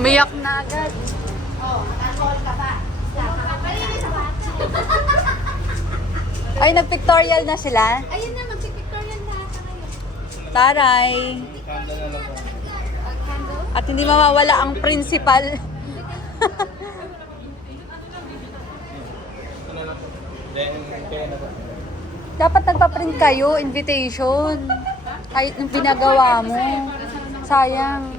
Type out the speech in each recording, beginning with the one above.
Umiyak na agad. Oh, alcohol ka pa. Ay, nag-pictorial na sila. Ayun na, mag-pictorial na ata kayo. Taray. At hindi mawawala ang principal. Dapat nagpa-print kayo, invitation. Kahit nung pinagawa mo. Sayang.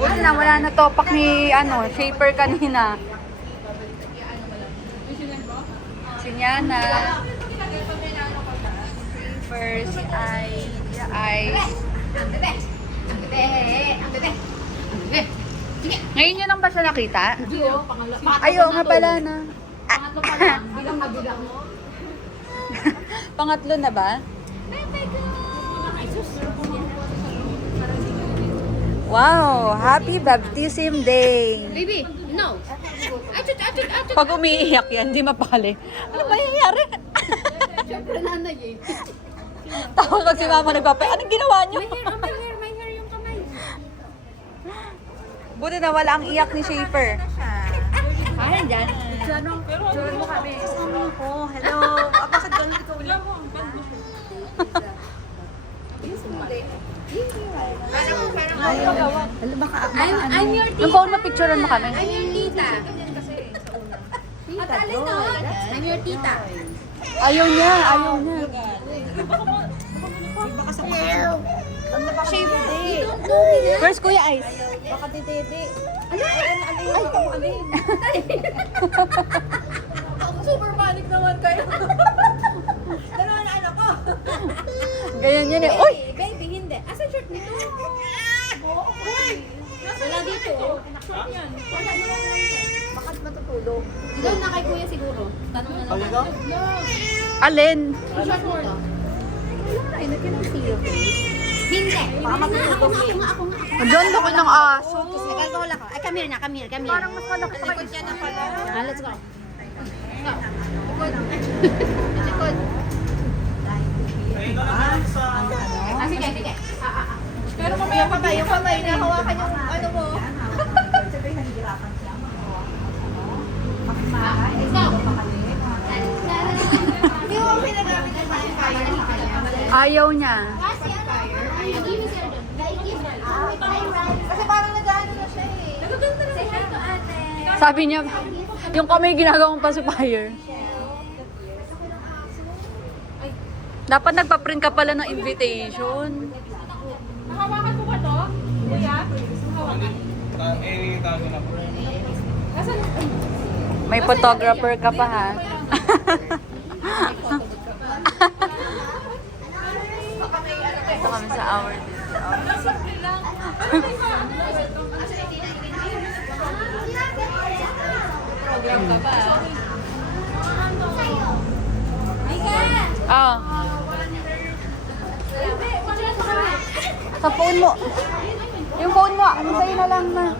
Wala na topak ni Shaper kanina. Si Nyana. Shaper, si Ay. Ang bebe. Ang bebe. Ang bebe. Ang bebe. Sige. Ngayon nyo lang ba siya nakita? Pangalawa. Ayaw nga pala na. Pangatlo pa lang. Bilang na bilang mo. Pangatlo na ba? Wow! Happy Baptism Day! Baby, no. Achut. Pag umiiyak yan, hindi mapakali. Ano ba nangyayari? Siyempre nanay eh. Tapos pag si mama nagpapay, anong ginawa nyo? May hair yung kamay. Buti na wala ang iyak ni Shaper. Ayan dyan. Join mo kami. Oh, hello. Bakit doon ikaw ulit? I'm your tita. Yung phone mo, picturean mo kami. I'm your tita. At alin to? I'm your tita. Ayaw niya. Shaver. Where's Kuya Ice? Baka tititi. Ako super panic naman kayo. Dalawa na anak ko. Ganyan yan eh. Uy! Baby, hindi. Asa shirt nito? Wala dito. Bakit matutulog? Doon na kay kuya siguro. Tanong na lang. Alin? Short mo to. Ay, nag-see your face. Hindi. Baka matutulog eh. Ako nga. Doon ako ng aso. Nag-alcohol ako. Ay, come here. Parang mas malaki pa Likod siya na pala. Let's go. Go. Likod. Sige. Pero mamaya pa tayo, kamay na hawakan yung ano mo. Let's go. Hindi mo pinagamit yung pacifier. Ayaw niya. Kasi parang nag-ano na siya eh. Nagaganda na siya. Sabi niya, yung kamay ginagawang pacifier. Dapat nagpa-print ka pala ng invitation. Hawakan mo ba to? Kuya? May photographer ka pa ha. Ito kami sa hour dito. Program ka ba? Ah. Sa phone mo. Yung phone mo, ano sa'yo na lang na.